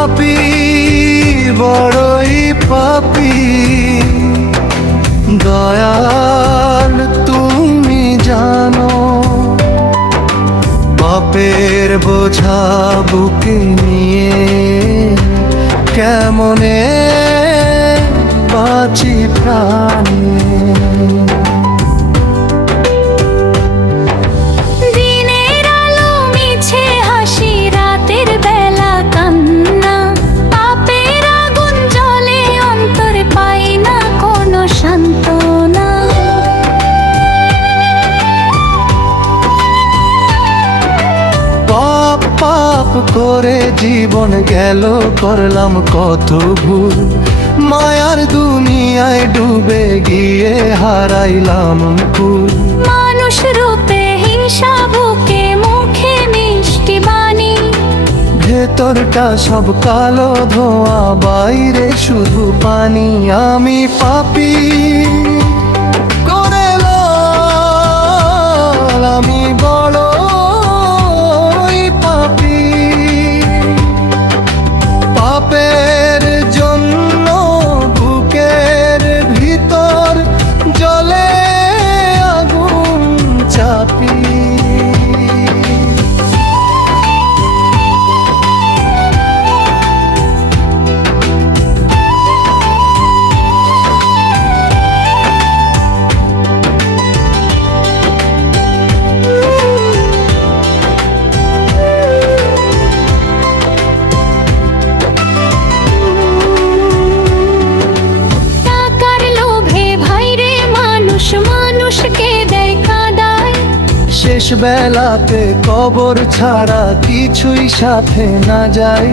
পাপী, বড়ই পাপী, দয়াল তুমি জানো। পাপের বোঝা বুকে নিয়ে কেমনে বাঁচি প্রাণে। পাপ করে জীবন গেল, করলাম কত ভুল। মায়ার দুনিয়ায় ডুবে গিয়ে হারাইলাম কুল। মানুষ রূপে হিংসা বুকে, মুখে মিষ্টি বাণী, ভেতরটা সব কালো ধোঁয়া, বাইরে শুধু পানি। আমি পাপী করে লাল, আমি বড় পাপী। পাপের জন্য বুকের ভিতর জ্বলে আগুন চাপি। শেষ বেলাতে কবর ছাড়া কিছুই সাথে না যায়।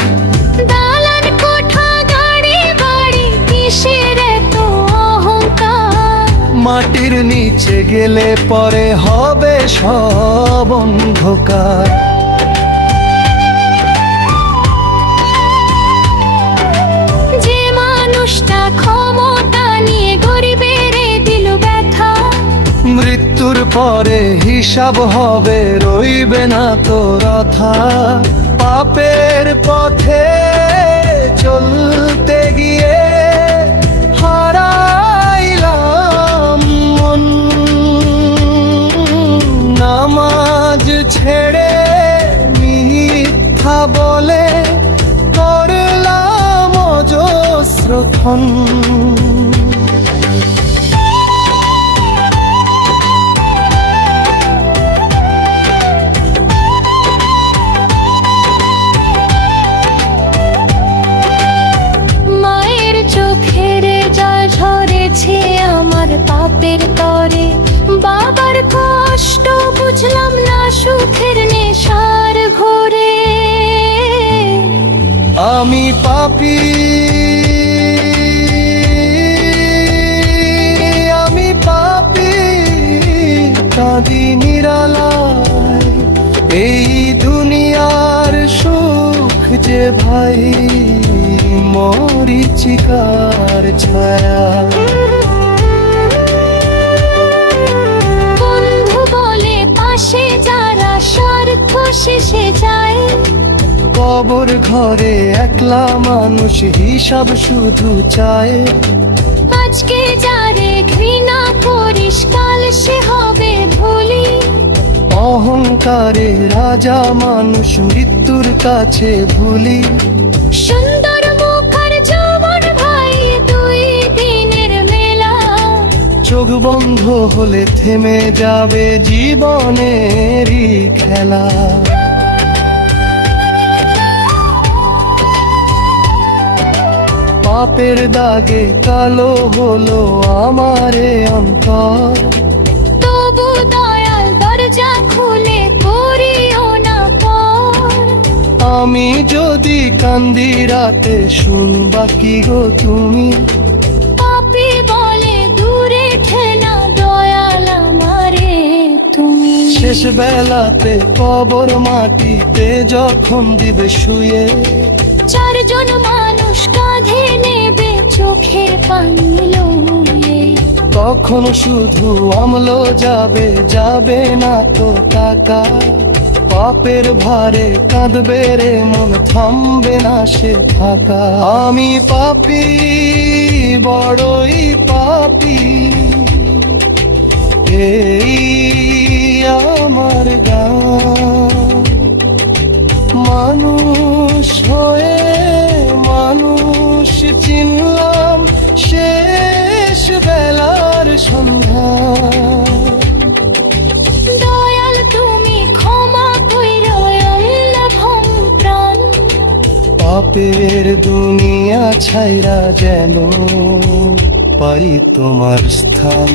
দালান কোঠা, গাড়ি বাড়ি, কিসের এত অহংকার? মাটির নিচে গেলে পরে হবে সব অন্ধকার। যে মানুষটা ক্ষমতা নিয়ে গরিবের দিল ব্যথা, মৃত্যুর পরে হিসাব হবে, রইবে না তো রথা। পাপের পথে চলতে গিয়ে হারাইলাম মন। নামাজ ছেড়ে মিথ্যা বলে করলাম অজস্র খুন। আমার পাপের তরে, বাবার কষ্ট বুঝলাম না, সুখের নেশার ঘোরে। আমি পাপী, আমি পাপী, কাঁদি নিরালায়। এই দুনিয়ার সুখ যে ভাই মরিচিকার ছায়া। বন্ধু বলে পাশে যারা স্বার্থ শেষে যায়, কবর ঘরে একলা মানুষ হিসাব শুধু চায়। আজকে যারে ঘৃণা করিস, কাল সে হবে ভুলি। অহংকারে রাজা মানুষ মৃত্যুর কাছে ভুলি। সুন্দর মুখ আর যৌবন ভাই, দুই দিনের মেলা। চোখ বন্ধ হলে থেমে যাবে জীবনেরই খেলা। পাপের দাগে কালো হলো আমারে অন্তর, তবু দয়াল দরজা খুলে করিও না পর। আমি যদি কান্দি রাতে শুনবা কি গো তুমি? পাপী বলে দূরে ঠেলা, দয়াল আমারে তুমি। শেষ বেলাতে কবর মাটিতে যখন দিবে শুয়ে, চারজন মানুষ কাঁধে নেবে চোখের পানি লুয়ে। তখন শুধু আমলো যাবে, যাবে না তো টাকা। পাপের ভারে কাঁদবে রে মন, থামবে না সে থাকা। আমি পাপী, বড়ই পাপী, এই আমার গান। মানুষ হয়ে মানুষ চিনলাম শেষ বেলার সন্ধ্যা। দয়াল তুমি ক্ষমা কইরো ভং প্রাণ। পাপের দুনিয়া ছাইরা যেন পাই তোমার স্থান।